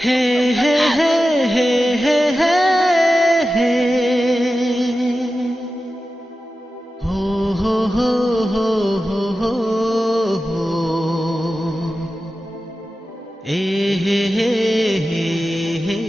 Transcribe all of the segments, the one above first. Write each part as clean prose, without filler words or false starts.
Hey, hey, hey, hey, hey, hey, hey. Ho, ho, ho, ho, ho, ho, ho. Hey, hey, hey, hey, hey.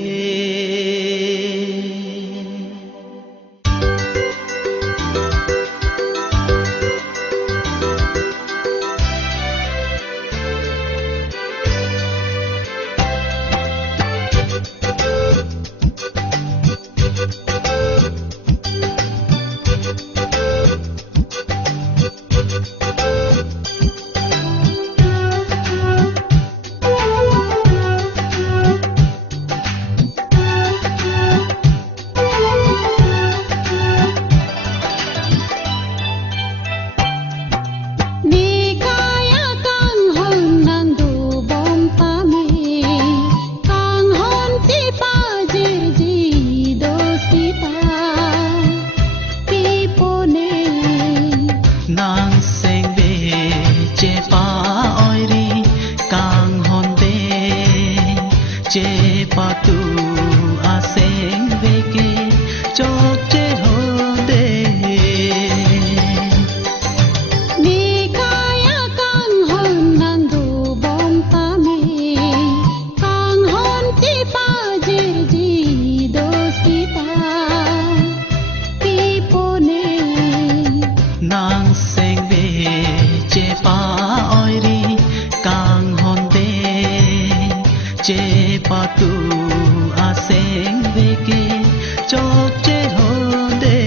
Che patu aseng veke chok che hode ni kaya kang hon nang du bom ta mi kang hon ti pa jir ji do sita pi po ne nang seng ve che pa oiri kang hon de che patu aseng veke chok che hode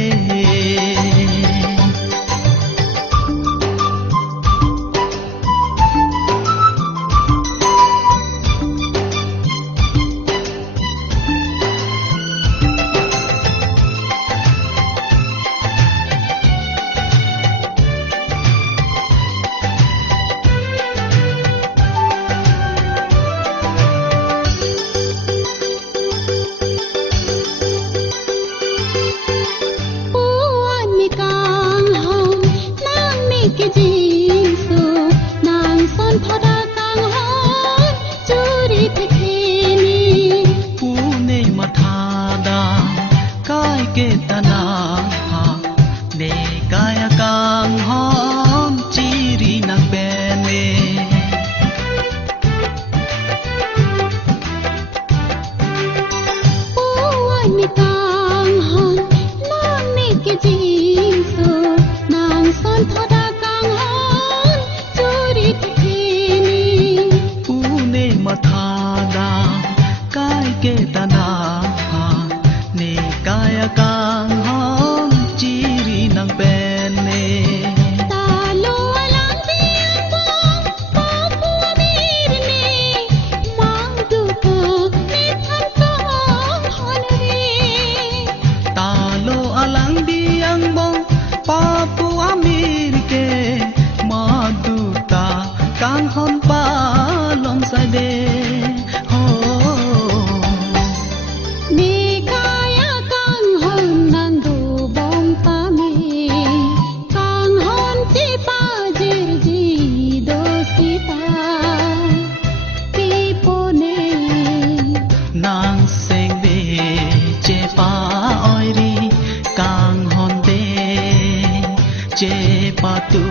patu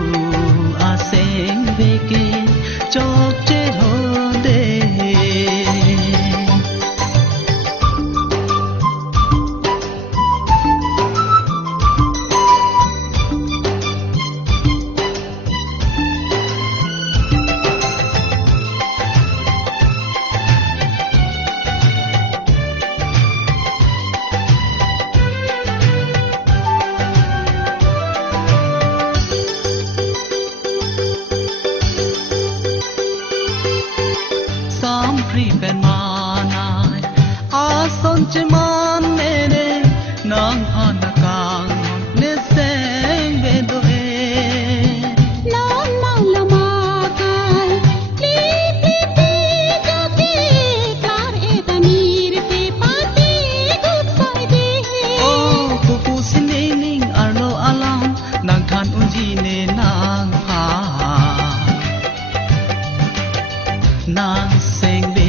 aseng veke chok che hode Pripen manai ason ceman nene nang anakang ne seng bedo e non maulama kai li joki klar e tanir te pati gut sai de oh pupu sining arlo alam nang khan unji ne nang ha nang seng be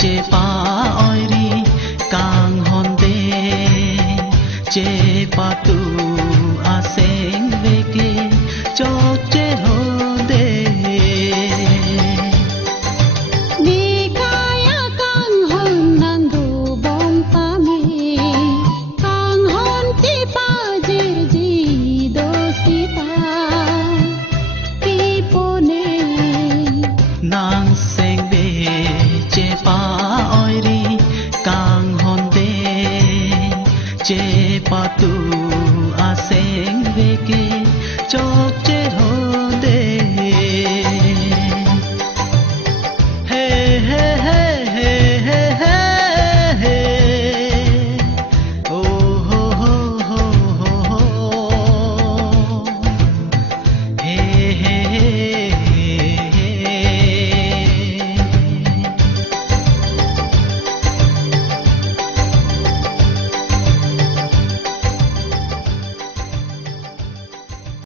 che pa